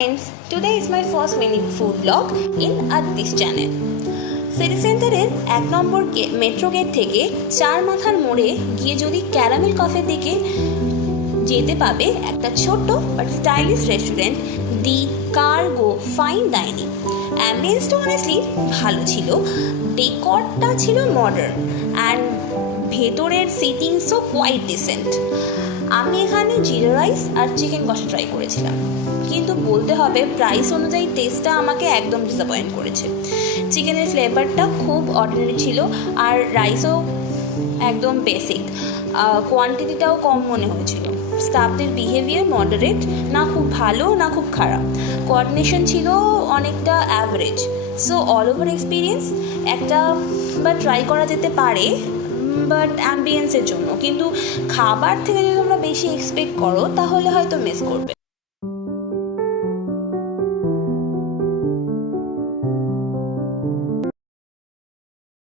Friends, today is my first mini food vlog in this channel. City সেন্টারের 1 নম্বর metro gate থেকে 4 মাথার মোড়ে গিয়ে যদি ক্যারামেল কফের দিকে যেতে পাবে একটা ছোট্ট but stylish restaurant, the cargo fine dining. অ্যাম্বিয়েন্সটা অনেস্টলি ভালো ছিল, ডেকরটা ছিল মডার্ন অ্যান্ড ভেতরের সিটিংসও কোয়াইট ডিসেন্ট। আমি এখানে জিরা রাইস আর চিকেন কষা ট্রাই করেছিলাম, কিন্তু বলতে হবে প্রাইস অনুযায়ী টেস্টটা আমাকে একদম ডিসঅ্যাপয়েন্ট করেছে। চিকেনের ফ্লেভারটা খুব অর্ডিনারি ছিল আর রাইসও একদম বেসিক, কোয়ান্টিটিটাও কম মনে হয়েছিল। স্টাফদের বিহেভিয়ার মডারেট, না খুব ভালো না খুব খারাপ, কোঅর্ডিনেশন ছিল অনেকটা average. So all over experience একটা বা ট্রাই করা যেতে পারে বাট অ্যাম্বিয়েন্সের জন্য, কিন্তু খাবার থেকে যদি তোমরা বেশি এক্সপেক্ট করো তাহলে হয়তো মিস করবে।